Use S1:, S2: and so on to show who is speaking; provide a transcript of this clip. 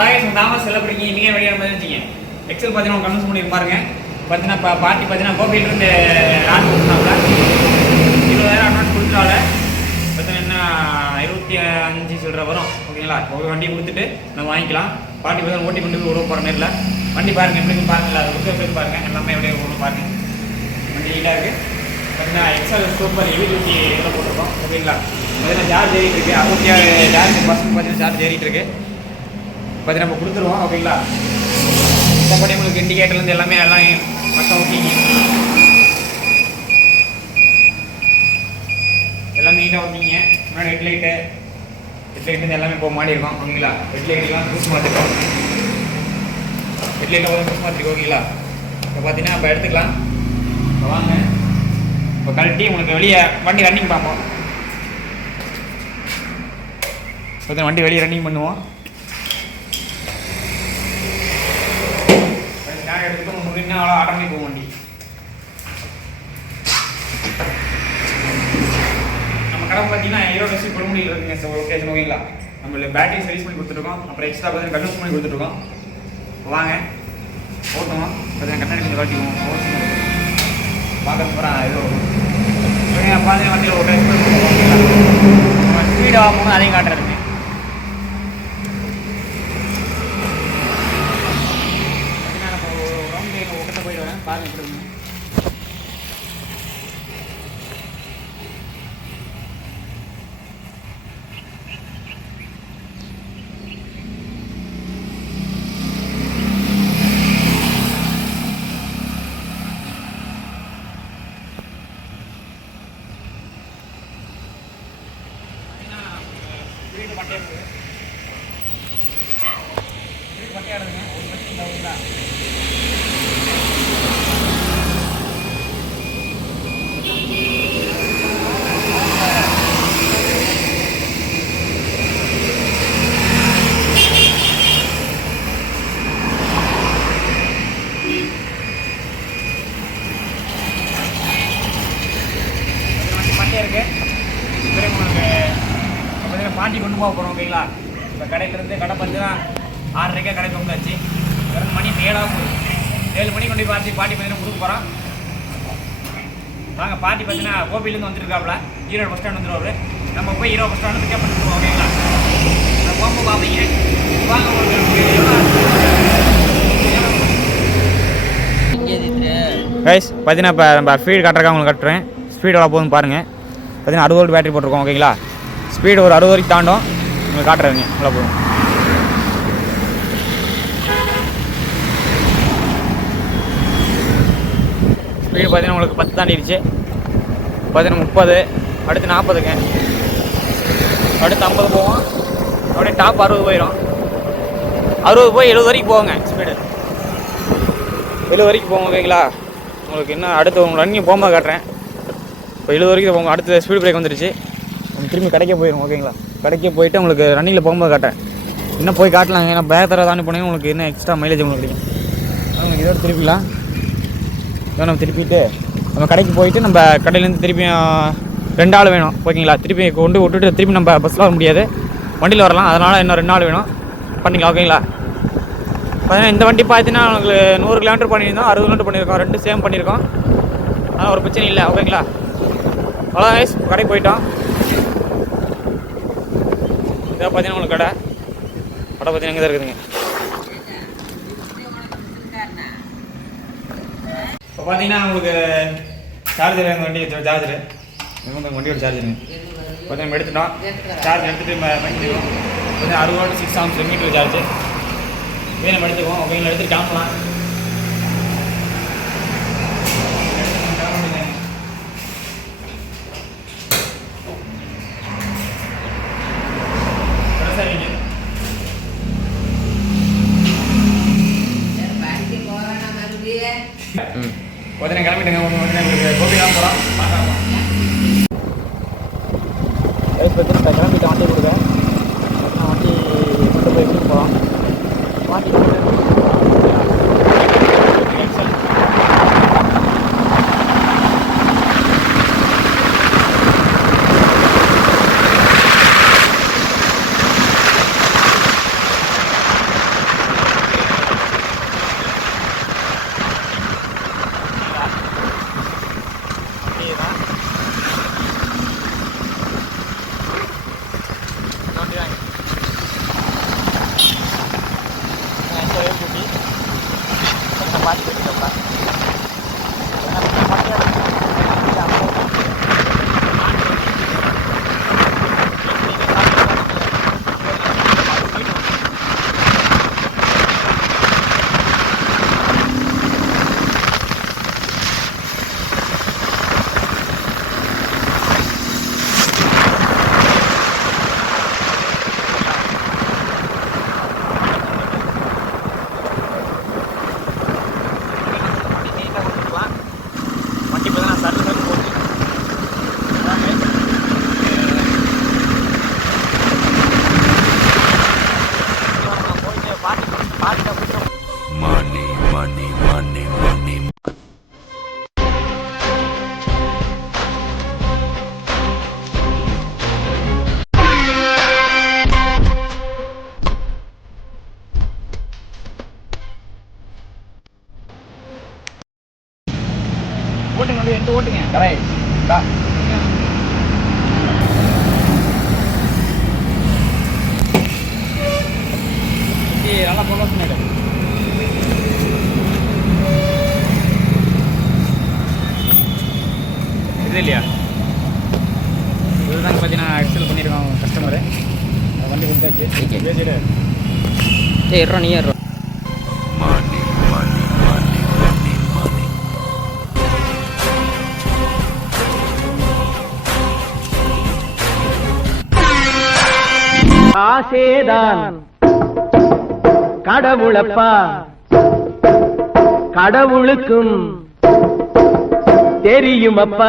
S1: அழகாக தாமஸ் செல்லப்படுங்க நீங்கள் வெளியே மாதிரி வச்சுங்க எக்ஸல் பார்த்தீங்கன்னா கன்வென்ஸ் பண்ணி பாருங்க. பார்த்தீங்கன்னா இப்போ பார்ட்டி பார்த்தீங்கன்னா கோபியிலிருந்து ராட் கொடுத்தாங்க. இருபதாயிரம் அட்வான்ஸ் கொடுத்துட்டால பார்த்தீங்கன்னா என்ன இருபத்தி அஞ்சு சில்லற வரும். ஓகேங்களா? ஒரு வண்டியை கொடுத்துட்டு நம்ம வாங்கிக்கலாம். பார்ட்டி பார்த்தா ஓட்டி கொண்டு போய் விட போகிற நேரில் வண்டி பாருங்க எப்படி இருக்கு பாருங்களா அது லுக்கு எப்படி பாருங்க. எல்லாமே எப்படி ஒன்று பாருங்க. வண்டி நீட்டாக இருக்குது பார்த்தீங்கன்னா எக்ஸல் சூப்பர் ஹெவி டியூட்டி இதில் போட்டிருக்கோம். ஓகேங்களா? பார்த்தீங்கன்னா சார்ஜ் ஏறிட்டு இருக்கு. அறுபத்தி ஆறு சார்ஜ் பர்சன்ட் பார்த்தீங்கன்னா சார்ஜ் ஏறிட்டு இருக்கு. பார்த்தீங்கன்னா நம்ம கொடுத்துருவோம் ஓகேங்களா? மற்றபடி உங்களுக்கு இண்டிகேட்டர்லேருந்து எல்லாமே எல்லாம் மொத்தம் ஓகேங்க எல்லாம் நீட்டாக வந்தீங்க. முன்னாடி ஹெட் லைட்டு ஹெட் எல்லாமே இப்போ மாடி இருக்கும் ஓகேங்களா? ஹெட் லைட்லாம் புதுசு மாற்றிருக்கோம் ஹெட் லைட்டில் ஒரு புதுசு மாற்றிருக்கோம் ஓகேங்களா? இப்போ பார்த்தீங்கன்னா இப்போ எடுத்துக்கலாம். இப்போ வாங்க. இப்போ கழட்டி உங்களுக்கு வெளியே வண்டி ரன்னிங் பார்ப்போம். இப்போ வண்டி வெளியே ரன்னிங் பண்ணுவோம் ஸ்டாண்ட் எடுத்துட்டு உங்களுக்கு இன்னும் அவ்வளோ ஆட்டோமேட்டிக் போகும் வண்டி. நம்ம கடை பார்த்தீங்கன்னா ஈரோடு டிஸ்ட்ரிக்ட் கொடுமுடியில் இருக்குங்க சார் லொக்கேஷன் ஓகேங்களா நம்மள பேட்டரி சர்வீஸ் பண்ணி கொடுத்துருக்கோம் அப்புறம் எக்ஸ்ட்ரா பார்த்தீங்கன்னா கன்வென்ஸ் பண்ணி கொடுத்துருக்கோம் வாங்க. ஓட்டுவோம் பார்த்தீங்கன்னா கண்ணாடி கொஞ்சம் காட்டிக்குவோம். பார்க்க போகிறேன் ஏதோ பார்த்தீங்கன்னா வண்டியில் ஒரு டைம் ஸ்பீடாக ஆகும் அதையும் காட்டுறதுங்க பார்த்தீங்கன்னா இப்போ ஒரு ரவுண்டு ஒக்கத்தை போயிட்டு வரேன் பாருங்க எப்படி இருக்குன்னு. வீடு பட்டையா இருக்குது வீடு பட்டையா இருக்குங்க ஒரு பட்சம் தவிர்த்தா பட்டையா இருக்கு பிறகு உங்களுக்கு தாண்டி கொண்டு போக போகிறோம் ஓகேங்களா? இப்போ கடையிலேருந்து கடை பார்த்தீங்கன்னா ஆறரைக்கே கடை கொண்டாச்சு வெறும் மணி இப்போ ஏழாக போகுது. ஏழு மணி கொண்டு போய் பாட்டி பாட்டி பார்த்தீங்கன்னா கொடுக்க போகிறோம் வாங்க பாட்டி பார்த்தீங்கன்னா கோபிலேருந்து வந்துருக்காப்புல. ஈரோடு பஸ் ஸ்டாண்ட் வந்துருவாரு. நம்ம போய் ஈரோடு பஸ் ஸ்டாண்டு பிக்கப் பண்ணிட்டு போவோம் ஓகேங்களா? நான் போகும்போது பார்ப்பீங்க வாங்க கைஸ் பார்த்தீங்கன்னா இப்போ நம்ம ஃபீட் கட்டுறக்கா உங்களுக்கு கட்டுறேன். ஸ்பீட் எவ்வளோ போகுதுன்னு பாருங்கள் பார்த்தீங்கன்னா அறுபது பேட்டரி போட்டிருக்கோம் ஓகேங்களா? ஸ்பீடு ஒரு அறுபது வரைக்கும் தாண்டும். உங்களுக்கு காட்டுறேங்க எவ்வளோ போகும் ஸ்பீடு பார்த்தீங்கன்னா உங்களுக்கு பத்து தாண்டிடுச்சு. பார்த்தீங்கன்னா முப்பது அடுத்து நாற்பதுங்க அடுத்து ஐம்பது போவோம். அப்படியே டாப் அறுபது போயிடும். அறுபது போய் எழுபது வரைக்கும் போவோங்க ஸ்பீடு எழுபது வரைக்கும் போவோம் ஓகேங்களா உங்களுக்கு என்ன அடுத்து உங்களுக்கு ரன்னிங் போகும்போது காட்டுறேன். இப்போ எழுபது வரைக்கும் போங்க. அடுத்து ஸ்பீடு பிரேக் வந்துடுச்சு. திரும்பி கடைக்கே போயிடும் ஓகேங்களா? கடைக்கே போயிட்டு உங்களுக்கு ரன்னிங்கில் போகும்போது காட்டேன் இன்னும் போய் காட்டலாங்க ஏன்னா பேத்தரை தாண்டி போனீங்க உங்களுக்கு இன்னும் எக்ஸ்ட்ரா மைலேஜ் உங்களுக்கு கிடைக்கும். உங்களுக்கு இதோட திருப்பிக்கலாம் இதோ நம்ம திருப்பிட்டு நம்ம கடைக்கு போயிட்டு நம்ம கடையிலேருந்து திருப்பியும் ரெண்டு ஆள் வேணும் ஓகேங்களா? திருப்பி கொண்டு விட்டுட்டு திருப்பி நம்ம பஸ்ஸில் வர முடியாது. வண்டியில் வரலாம் அதனால் இன்னும் ரெண்டு ஆள் வேணும். பண்ணிக்கலாம் ஓகேங்களா? பார்த்தீங்கன்னா இந்த வண்டி பார்த்தீங்கன்னா உங்களுக்கு நூறு கிலோமீட்டர் பண்ணியிருந்தோம் அறுபது கிலோமீட்டர் பண்ணியிருக்கோம் ரெண்டு சேம் பண்ணியிருக்கோம். அதனால் ஒரு பிரச்சனை இல்லை ஓகேங்களா? அவ்வளோ கடைக்கு போயிட்டோம். இதை பார்த்தீங்கன்னா உங்களுக்கு கடை. கடை பார்த்தீங்கன்னா இங்கே தான் இருக்குதுங்க. இப்போ பார்த்தீங்கன்னா உங்களுக்கு சார்ஜர் எங்கள் வண்டி சார்ஜரு இவங்க வண்டியோட சார்ஜருங்க பார்த்தீங்கன்னா நம்ம எடுத்துட்டோம். சார்ஜ் எடுத்துகிட்டு பண்ணிக்கிறோம் பார்த்தீங்கன்னா அறுபது சிக்ஸ் ஆம்ஸ் மீட்டர் சார்ஜ் இதே நம்ம எடுத்துக்குவோம். ஓகேங்களா எடுத்துட்டு கிளம்பலாம். உடனே கிளம்பிட்டுங்க ஒன்று உடனே கோபிலாம் போகிறோம் பார்க்கலாம். கிளம்பிட்டு வண்டி கொடுங்க. வண்டி கொண்டு போய் போகிறோம் வண்டி ஓட்டுங்க. வந்து எந்த ஓட்டுங்க கரெக்ட் நல்லா போல சொன்னாரு இது இல்லையா? இதுதாங்க பார்த்தீங்கன்னா எக்ஸல் பண்ணியிருக்கோம் கஸ்டமரு வண்டி கொடுத்தாச்சு. பேசிட்டு
S2: ஏய் இருறா நீ இருறா
S3: ஆசேதான். கடவுளப்பா. கடவுளுக்கும் தெரியுமப்பா.